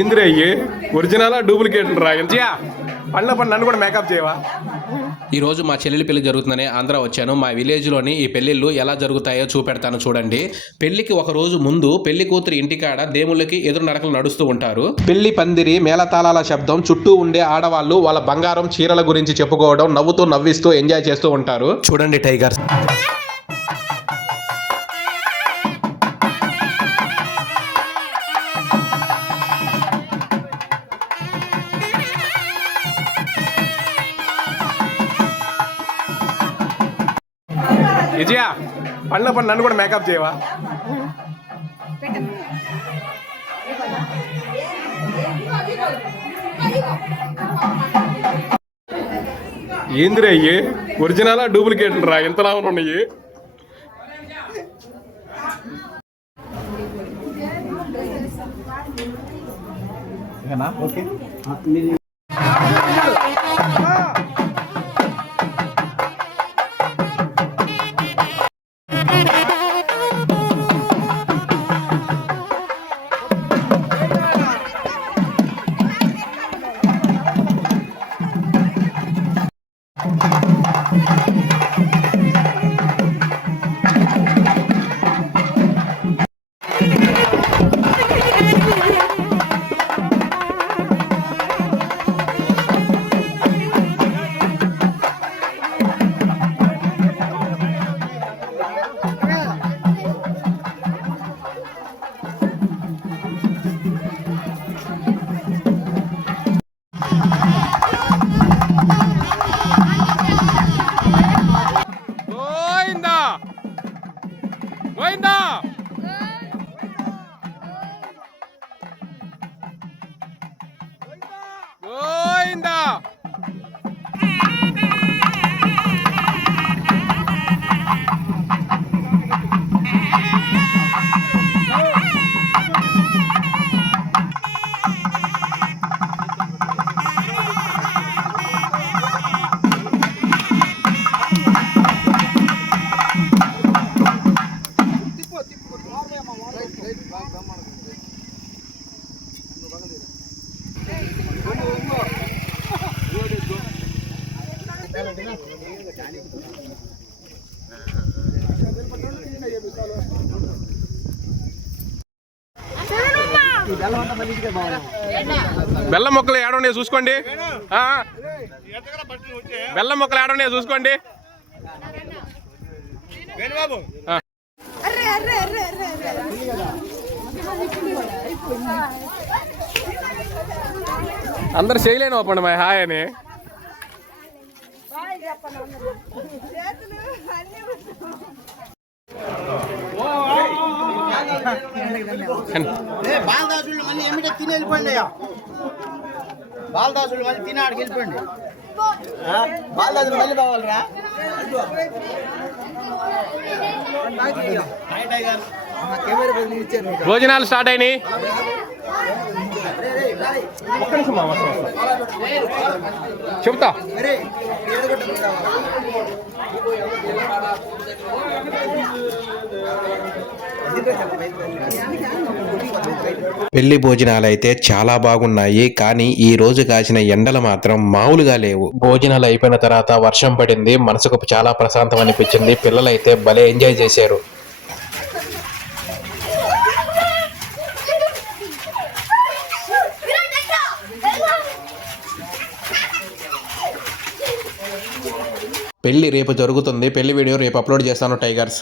ఏంద్రే అయ్యి ఒరిజినలా డూప్లికేట్ రా ఎంతయా పండ్ల నన్ను కూడా మేకప్ చేయవా? ఈ రోజు మా చెల్లెలి పెళ్లి జరుగుతుందని ఆంధ్ర వచ్చాను. మా విలేజ్లోని ఈ పెళ్లిళ్ళు ఎలా జరుగుతాయో చూపెడతాను చూడండి. పెళ్లికి ఒక రోజు ముందు పెళ్లి కూతురు ఇంటికాడ దేవుళ్ళకి ఎదురు నడకలు నడుస్తూ ఉంటారు. పెళ్లి పందిరి మేళతాళాల శబ్దం, చుట్టూ ఉండే ఆడవాళ్ళు వాళ్ళ బంగారం చీరల గురించి చెప్పుకోవడం, నవ్వుతూ నవ్విస్తూ ఎంజాయ్ చేస్తూ ఉంటారు. చూడండి టైగర్స్. విజయ పండ్ల నన్ను కూడా మేకప్ చేయవా? ఏంద్రే అయ్యి ఒరిజినలా డూప్లికేట్ రా ఎంతలా ఉన్నాయి? బెల్లం మొక్కలు ఏడున్నాయో చూసుకోండి. బెల్లం మొక్కలు ఏడున్నాయో చూసుకోండి. అందరు చేయలేను ఒప్పండి మా హాయ్ అని. బాలదాసులు మళ్ళీ ఏమిటో తిని వెళ్ళిపోయింది. బాలదాసులు మళ్ళీ తిని ఆడికి వెళ్ళిపోయింది. బాలదాసులు మళ్ళీ బావాలరా? భోజనాలు స్టార్ట్ అయినాయి. చెప్తా. పెళ్లి భోజనాలు అయితే చాలా బాగున్నాయి, కానీ ఈ రోజు కాసిన ఎండలు మాత్రం మామూలుగా లేవు. భోజనాలు అయిపోయిన తర్వాత వర్షం పడింది. మనసుకు చాలా ప్రశాంతం అనిపించింది. పిల్లలైతే భలే ఎంజాయ్ చేశారు. పెళ్లి రేపు జరుగుతుంది. పెళ్లి వీడియో రేపు అప్లోడ్ చేస్తాను టైగర్స్.